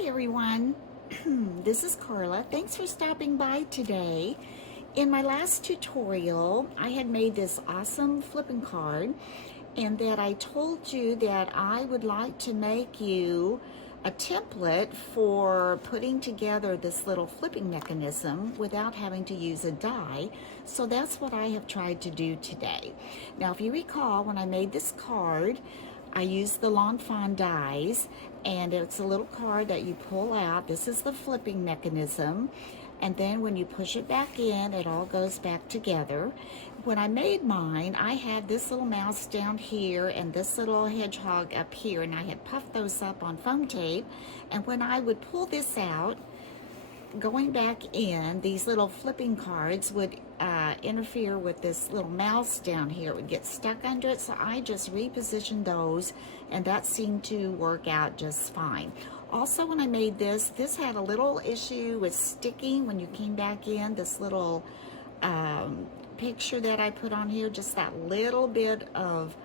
Hi everyone, this is Carla. Thanks for stopping by today. In my last tutorial, I had made this awesome flipping card and that I told you that I would like to make you a template for putting together this little flipping mechanism without having to use a die. So that's what I have tried to do today. Now, if you recall, when I made this card, I used the Lawn Fawn dies, and it's a little card that you pull out. This is the flipping mechanism, and then when you push it back in, it all goes back together. When I made mine, I had this little mouse down here and this little hedgehog up here, and I had puffed those up on foam tape, and when I would pull this out, going back in, these little flipping cards would interfere with this little mouse down here. It would get stuck under it, so I just repositioned those, and that seemed to work out just fine. Also, when I made this had a little issue with sticking when you came back in. This little picture that I put on here, just that little bit of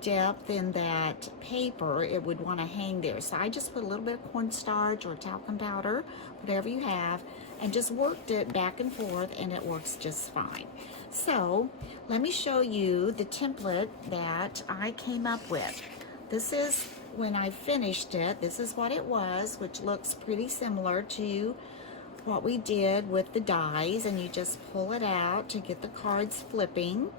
depth in that paper, it would want to hang there. So I just put a little bit of cornstarch or talcum powder, whatever you have, and just worked it back and forth, and it works just fine. So let me show you the template that I came up with. This is when I finished it. This is what it was, which looks pretty similar to what we did with the dies, and you just pull it out to get the cards flipping.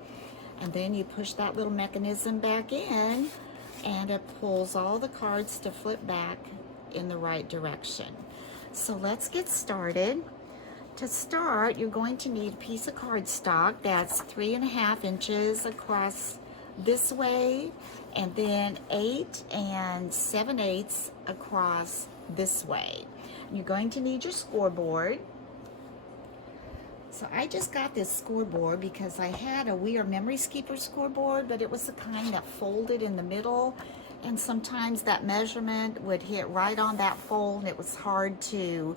And then you push that little mechanism back in, and it pulls all the cards to flip back in the right direction. So let's get started. To start, you're going to need a piece of cardstock that's 3.5 inches across this way, and then 8 7/8 across this way. You're going to need your scoreboard. So I just got this scoreboard because I had a We Are Memories Keeper scoreboard, but it was the kind that folded in the middle, and sometimes that measurement would hit right on that fold, and it was hard to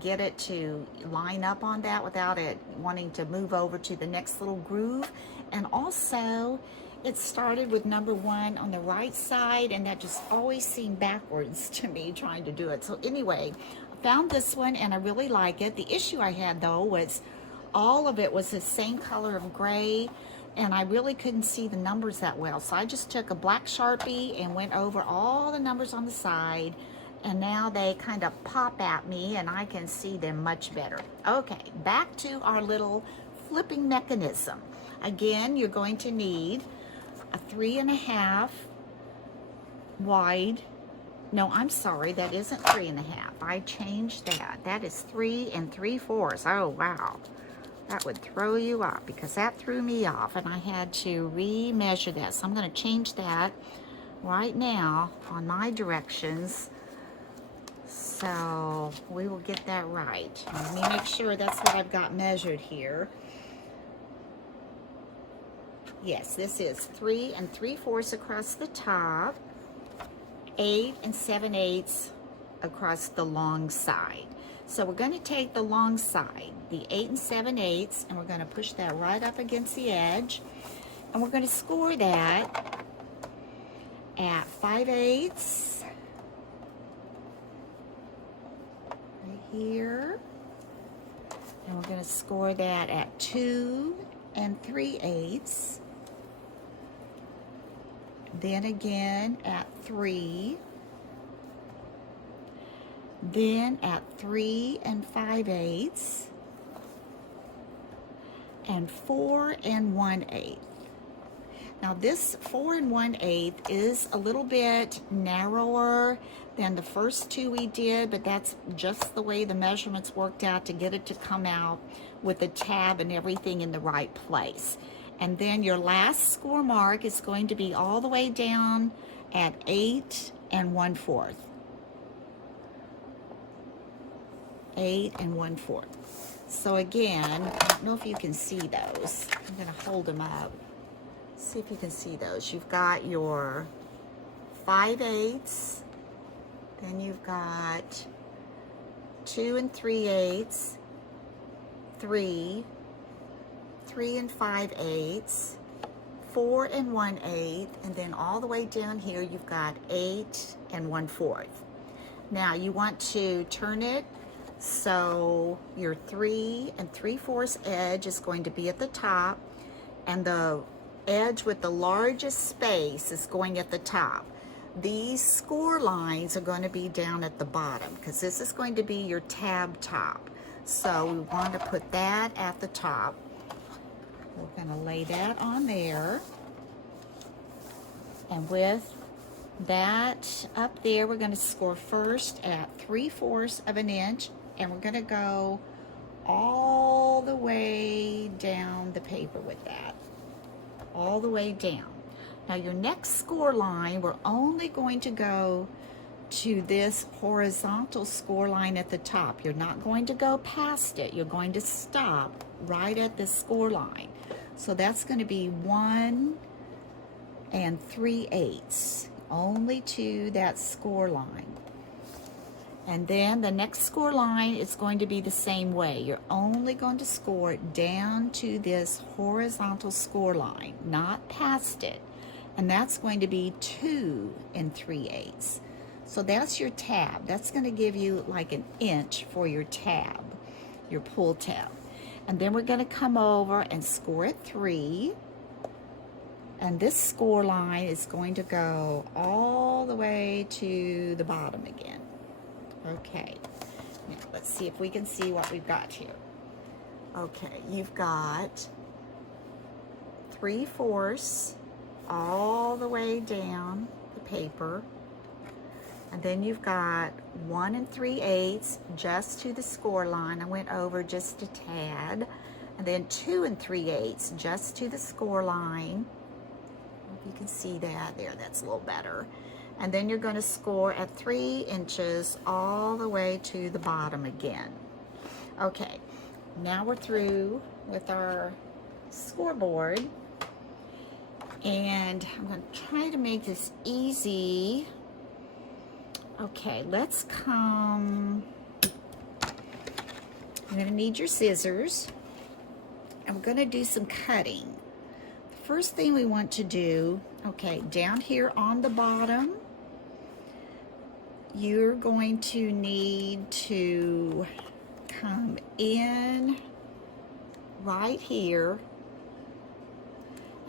get it to line up on that without it wanting to move over to the next little groove. And also, it started with number 1 on the right side, and that just always seemed backwards to me trying to do it. So anyway, found this one and I really like it. The issue I had though was all of it was the same color of gray, and I really couldn't see the numbers that well. So I just took a black Sharpie and went over all the numbers on the side, and now they kind of pop at me and I can see them much better. Okay, back to our little flipping mechanism. Again, you're going to need a 3.5 wide. No, I'm sorry, that isn't 3.5. I changed that. That is 3 3/4. Oh, wow. That would throw you off because that threw me off, and I had to re-measure that. So I'm going to change that right now on my directions. So we will get that right. Let me make sure that's what I've got measured here. Yes, this is 3 3/4 across the top, 8 7/8 across the long side. So we're going to take the long side, the 8 7/8, and we're going to push that right up against the edge, and we're going to score that at 5/8 right here, and we're going to score that at 2 3/8. Then again at 3, then at 3 5/8, and 4 1/8. Now this 4 1/8 is a little bit narrower than the first two we did, but that's just the way the measurements worked out to get it to come out with the tab and everything in the right place. And then your last score mark is going to be all the way down at 8 1/4. 8 1/4. So again, I don't know if you can see those. I'm going to hold them up. See if you can see those. You've got your 5/8, then you've got 2 3/8, 3, 3 5/8, 4 1/8, and then all the way down here you've got 8 1/4. Now you want to turn it so your 3 3/4 edge is going to be at the top, and the edge with the largest space is going at the top. These score lines are going to be down at the bottom because this is going to be your tab top. So we want to put that at the top. We're going to lay that on there. And with that up there, we're going to score first at 3/4 of an inch, and we're going to go all the way down the paper with that. All the way down. Now your next score line, we're only going to go to this horizontal score line at the top. You're not going to go past it. You're going to stop right at this score line. So that's going to be 1 3/8, only to that score line. And then the next score line is going to be the same way. You're only going to score down to this horizontal score line, not past it. And that's going to be 2 3/8. So that's your tab. That's going to give you like an inch for your tab, your pull tab. And then we're going to come over and score at 3. And this score line is going to go all the way to the bottom again. Okay, now let's see if we can see what we've got here. Okay, you've got 3/4 all the way down the paper, and then you've got 1 3/8 just to the score line. I went over just a tad, and then 2 3/8 just to the score line. You can see that there, that's a little better. And then you're going to score at 3 inches all the way to the bottom again. Okay, now we're through with our scoreboard. And I'm going to try to make this easy. Okay, let's come. You're going to need your scissors. And we're going to do some cutting. The first thing we want to do, okay, down here on the bottom, you're going to need to come in right here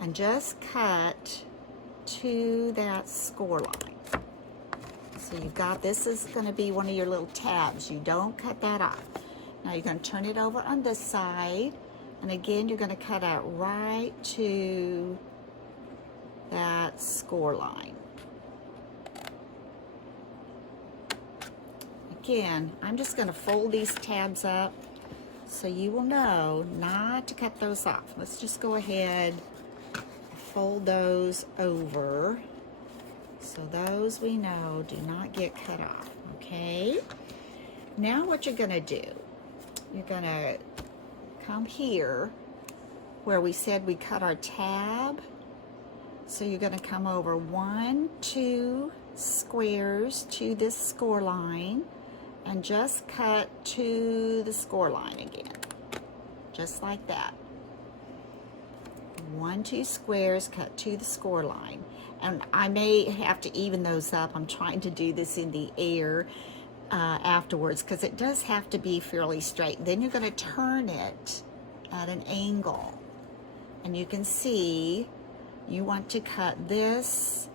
and just cut to that score line. So you've got, this is going to be one of your little tabs. You don't cut that off. Now you're going to turn it over on this side, and again you're going to cut out right to that score line. Again, I'm just going to fold these tabs up so you will know not to cut those off. Let's just go ahead and fold those over so those we know do not get cut off, okay? Now what you're going to do, you're going to come here where we said we cut our tab. So you're going to come over 1, 2 squares to this score line, and just cut to the score line again, just like that. 1, 2 squares, cut to the score line. And I may have to even those up. I'm trying to do this in the air afterwards because it does have to be fairly straight. Then you're going to turn it at an angle, and you can see you want to cut this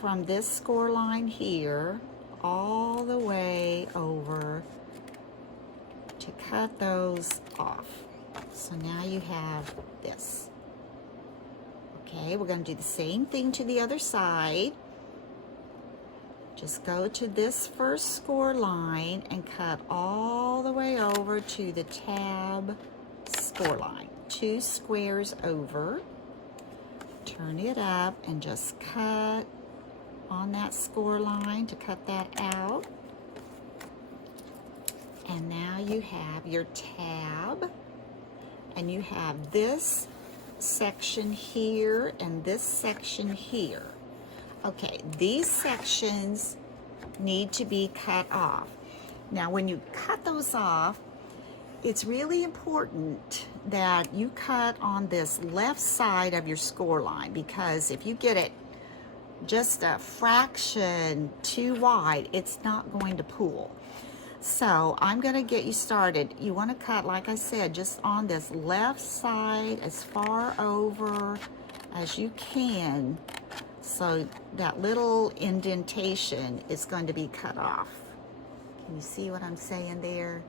from this score line here all the way over to cut those off. So now you have this. Okay, we're going to do the same thing to the other side. Just go to this first score line and cut all the way over to the tab score line. 2 squares over. Turn it up and just cut on that score line to cut that out. And now you have your tab, and you have this section here and this section here. Okay, these sections need to be cut off. Now when you cut those off, it's really important that you cut on this left side of your score line, because if you get it just a fraction too wide, it's not going to pull. So I'm going to get you started. You want to cut, like I said, just on this left side as far over as you can, so that little indentation is going to be cut off. Can you see what I'm saying there?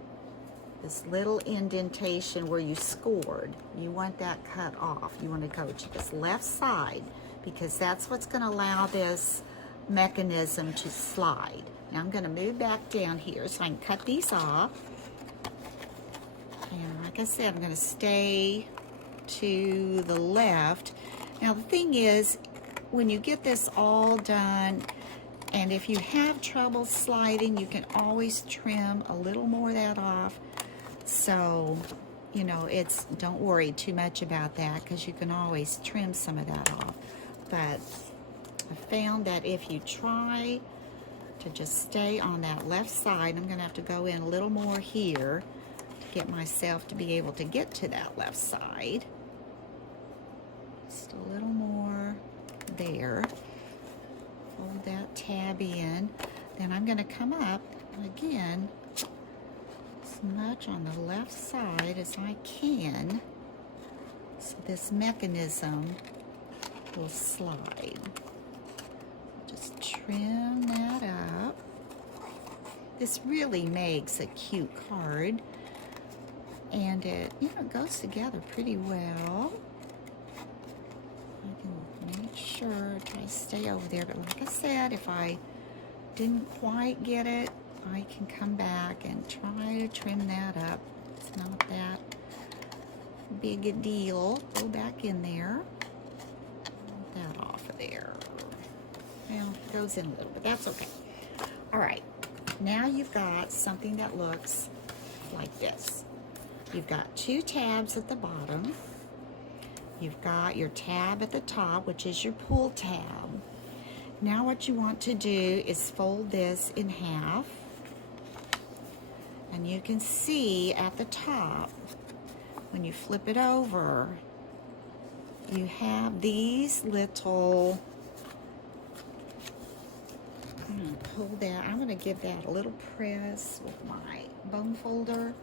This little indentation where you scored, you want that cut off. You want to go to this left side because that's what's going to allow this mechanism to slide. Now I'm going to move back down here so I can cut these off. And like I said, I'm going to stay to the left. Now the thing is, when you get this all done, and if you have trouble sliding, you can always trim a little more of that off. So, you know, don't worry too much about that because you can always trim some of that off. But I found that if you try to just stay on that left side, I'm going to have to go in a little more here to get myself to be able to get to that left side. Just a little more there. Fold that tab in. Then I'm going to come up again as much on the left side as I can so this mechanism will slide. Just trim that up. This really makes a cute card, and it, you know, goes together pretty well. I can make sure, try to stay over there, but like I said, if I didn't quite get it, I can come back and try to trim that up. It's not that big a deal. Go back in there. Get that off of there. Well, it goes in a little bit. That's okay. All right. Now you've got something that looks like this. You've got two tabs at the bottom. You've got your tab at the top, which is your pull tab. Now what you want to do is fold this in half. And you can see at the top, when you flip it over, you have these little, I'm going to pull that, I'm going to give that a little press with my bone folder.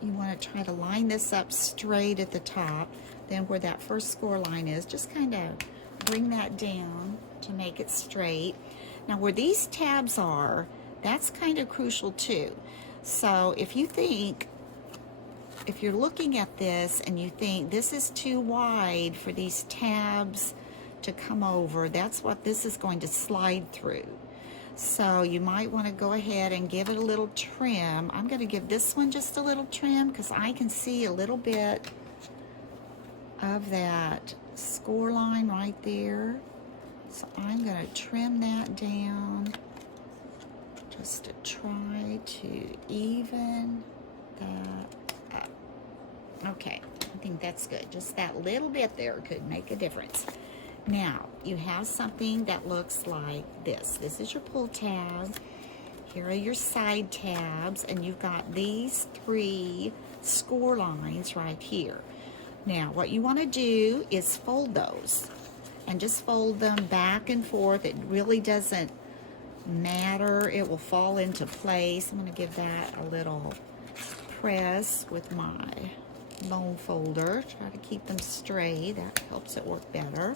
You want to try to line this up straight at the top. Then where that first score line is, just kind of bring that down to make it straight. Now where these tabs are, that's kind of crucial too. So if you think, if you're looking at this and you think this is too wide for these tabs to come over, that's what this is going to slide through. So you might want to go ahead and give it a little trim. I'm going to give this one just a little trim because I can see a little bit of that score line right there. So I'm going to trim that down just to try to even that up. Okay, I think that's good. Just that little bit there could make a difference. Now, you have something that looks like this. This is your pull tab. Here are your side tabs, and you've got these three score lines right here. Now, what you want to do is fold those, and just fold them back and forth. It really doesn't matter. It will fall into place. I'm going to give that a little press with my bone folder. Try to keep them straight. That helps it work better.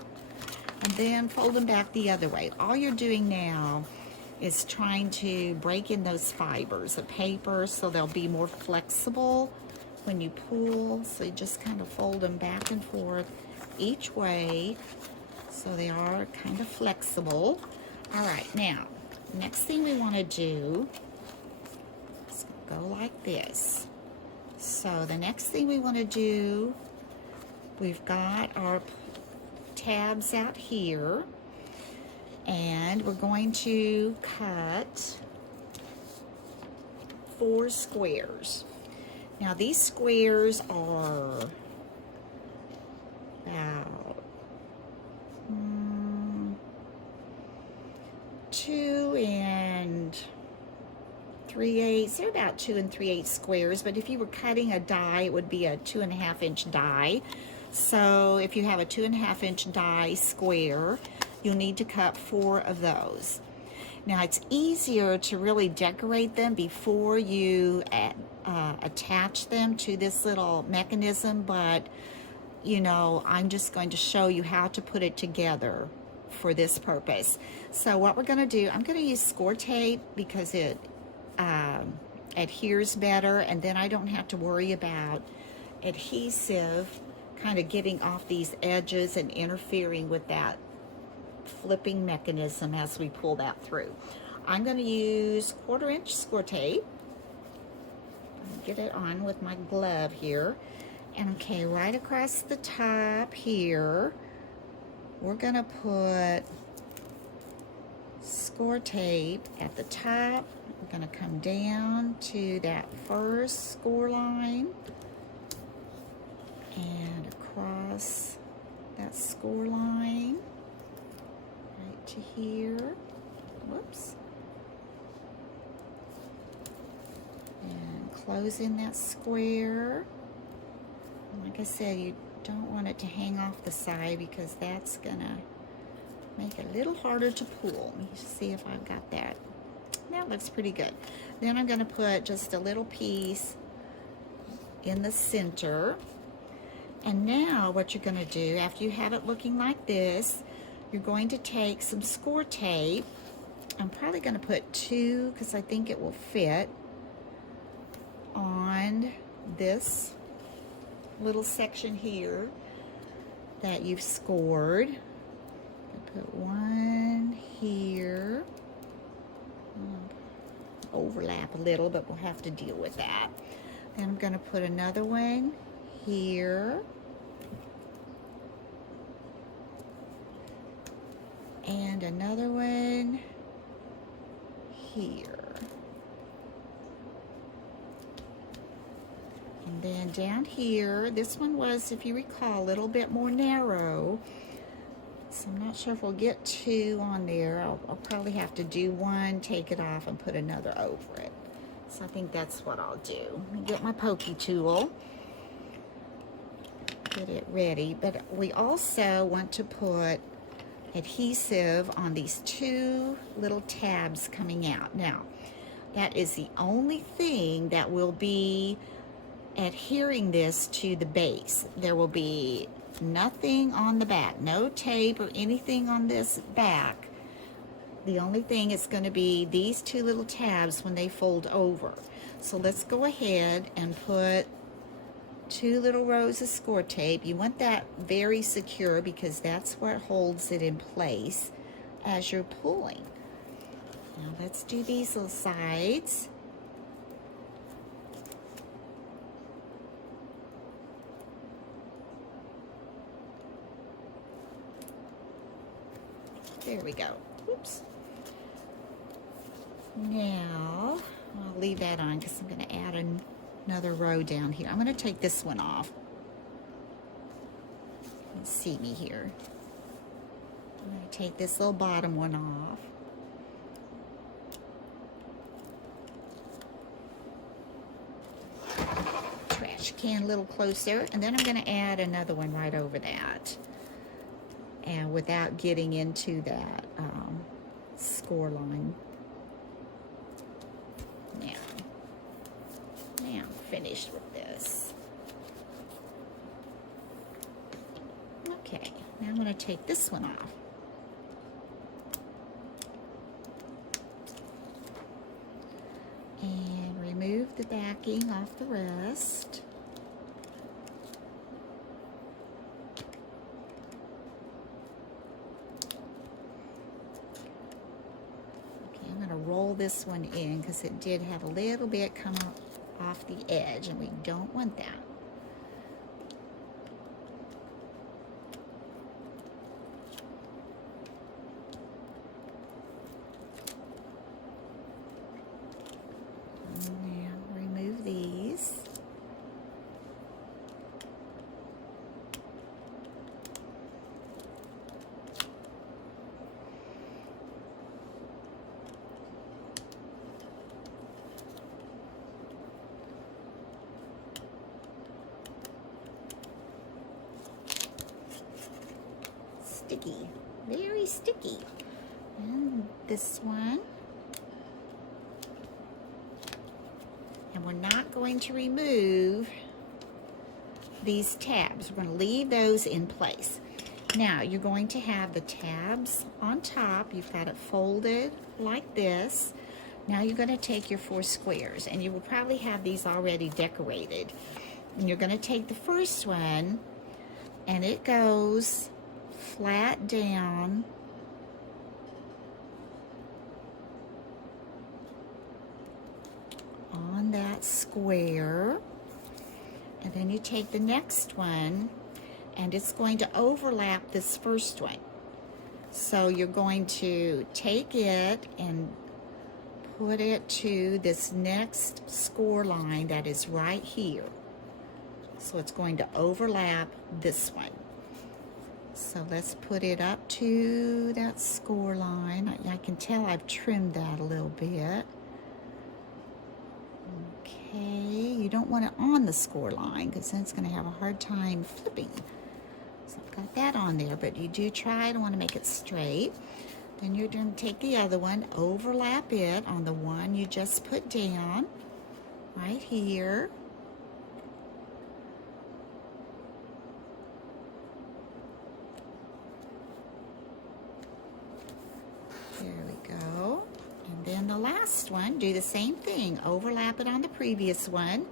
And then fold them back the other way. All you're doing now is trying to break in those fibers of paper so they'll be more flexible when you pull. So you just kind of fold them back and forth each way so they are kind of flexible. All right, now, next thing we want to do is go like this. So the next thing we want to do, we've got our tabs out here, and we're going to cut 4 squares. Now these squares are about 2 3/8. They're about 2 3/8 squares, but if you were cutting a die, it would be a 2.5 inch die. So if you have a 2.5 inch die square, you'll need to cut 4 of those. Now it's easier to really decorate them before you attach them to this little mechanism, but you know, I'm just going to show you how to put it together for this purpose. So what we're going to do, I'm going to use score tape because it adheres better, and then I don't have to worry about adhesive kind of getting off these edges and interfering with that flipping mechanism as we pull that through. I'm going to use 1/4 inch score tape. Get it on with my glove here. And okay, right across the top here, we're going to put score tape at the top. We're going to come down to that first score line and across that score line right to here. Whoops. And close in that square. Like I said, you don't want it to hang off the side because that's gonna make it a little harder to pull. Let me see if I've got that. That looks pretty good. Then I'm gonna put just a little piece in the center. And now what you're gonna do, after you have it looking like this, you're going to take some score tape. I'm probably gonna put 2 because I think it will fit on this little section here that you've scored. I put 1 here. Overlap a little, but we'll have to deal with that. Then I'm going to put another one here. And another one here. And then down here, this one was, if you recall, a little bit more narrow. So I'm not sure if we'll get 2 on there. I'll probably have to do 1, take it off, and put another over it. So I think that's what I'll do. Let me get my pokey tool. Get it ready. But we also want to put adhesive on these 2 little tabs coming out. Now, that is the only thing that will be adhering this to the base. There will be nothing on the back, no tape or anything on this back. The only thing is going to be these 2 little tabs when they fold over. So let's go ahead and put 2 little rows of score tape. You want that very secure because that's what holds it in place as you're pulling. Now let's do these little sides. There we go. Oops. Now, I'll leave that on because I'm going to add another row down here. I'm going to take this one off. You can see me here. I'm going to take this little bottom one off. Trash can a little closer. And then I'm going to add another one right over that. And without getting into that score line. Now I'm finished with this. Okay, now I'm going to take this one off. And remove the backing off the rest. Roll this one in because it did have a little bit come off the edge and we don't want that. Now remove these. Sticky. very sticky. And this one. And we're not going to remove these tabs. We're going to leave those in place. Now, you're going to have the tabs on top. You've got it folded like this. Now you're going to take your 4 squares, and you will probably have these already decorated. And you're going to take the first one, and it goes flat down on that square. And then you take the next one, and it's going to overlap this first one. So you're going to take it and put it to this next score line that is right here. So it's going to overlap this one. So let's put it up to that score line. I can tell I've trimmed that a little bit. Okay, you don't want it on the score line because then it's going to have a hard time flipping. So I've got that on there, but you do try to want to make it straight. Then you're going to take the other one, overlap it on the one you just put down, right here. There we go. And then the last one, do the same thing. Overlap it on the previous one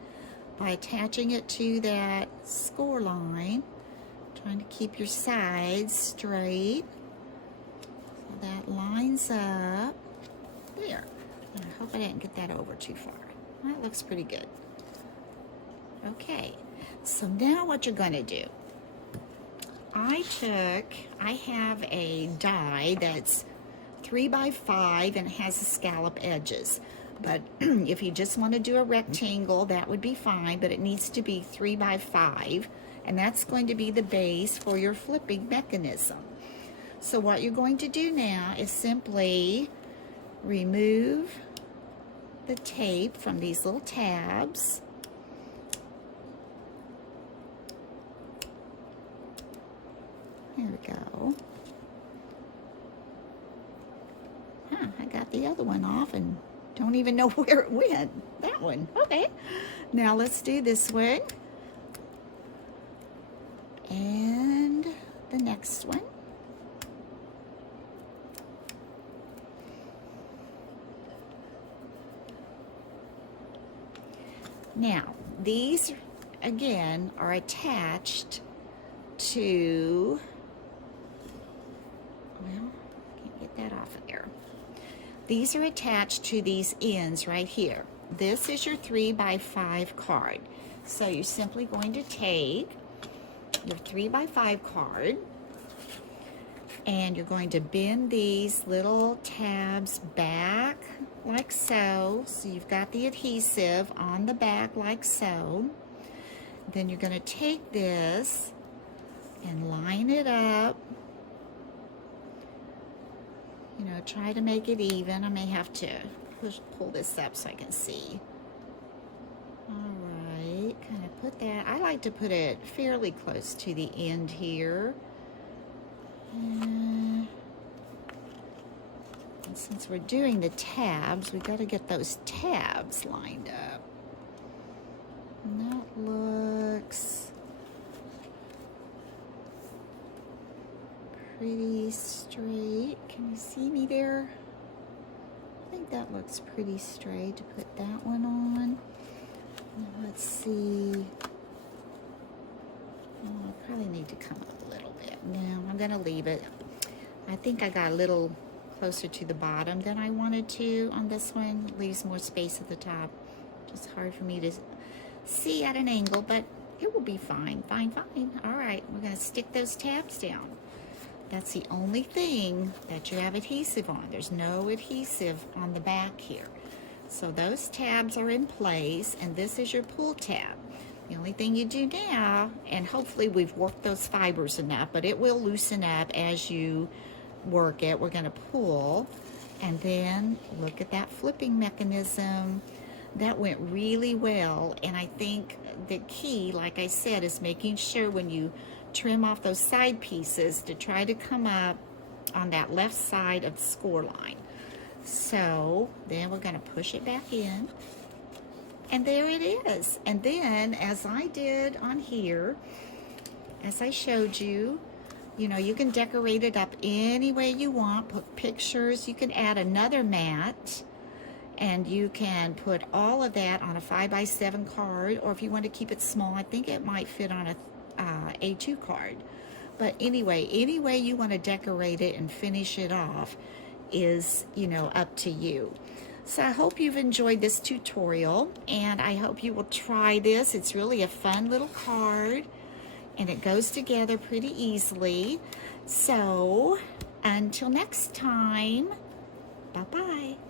by attaching it to that score line. Trying to keep your sides straight. So that lines up. There. And I hope I didn't get that over too far. That looks pretty good. Okay. So now what you're going to do. I have a die that's 3 by 5 and it has the scallop edges. But if you just want to do a rectangle, that would be fine, but it needs to be 3 by 5, and that's going to be the base for your flipping mechanism. So what you're going to do now is simply remove the tape from these little tabs. There we go. I got the other one off and don't even know where it went. That one. Okay. Now let's do this one. And the next one. Now, these, again, are attached to, well, can't get that off of there. These are attached to these ends right here. This is your 3 by 5 card. So you're simply going to take your 3 by 5 card and you're going to bend these little tabs back like so. So you've got the adhesive on the back like so. Then you're going to take this and line it up. You know, try to make it even. I may have to pull this up so I can see. All right, kind of put that. I like to put it fairly close to the end here. And since we're doing the tabs, we got to get those tabs lined up. And that looks pretty straight. Can you see me there? I think that looks pretty straight to put that one on. Let's see. Oh, I probably need to come up a little bit. No, I'm going to leave it. I think I got a little closer to the bottom than I wanted to on this one. It leaves more space at the top. Just hard for me to see at an angle, but it will be fine. Fine, fine. All right, we're going to stick those tabs down. That's the only thing that you have adhesive on. There's no adhesive on the back here. So those tabs are in place, and this is your pull tab. The only thing you do now, and hopefully we've worked those fibers enough, but it will loosen up as you work it. We're going to pull, and then look at that flipping mechanism. That went really well, and I think the key, like I said, is making sure when you trim off those side pieces to try to come up on that left side of the score line. So then we're going to push it back in. And there it is. And then, as I did on here, as I showed you, you know, you can decorate it up any way you want. Put pictures. You can add another mat. And you can put all of that on a 5x7 card. Or if you want to keep it small, I think it might fit on a A2 card. But anyway, any way you want to decorate it and finish it off is, you know, up to you. So I hope you've enjoyed this tutorial, and I hope you will try this. It's really a fun little card, and it goes together pretty easily. So until next time, bye-bye.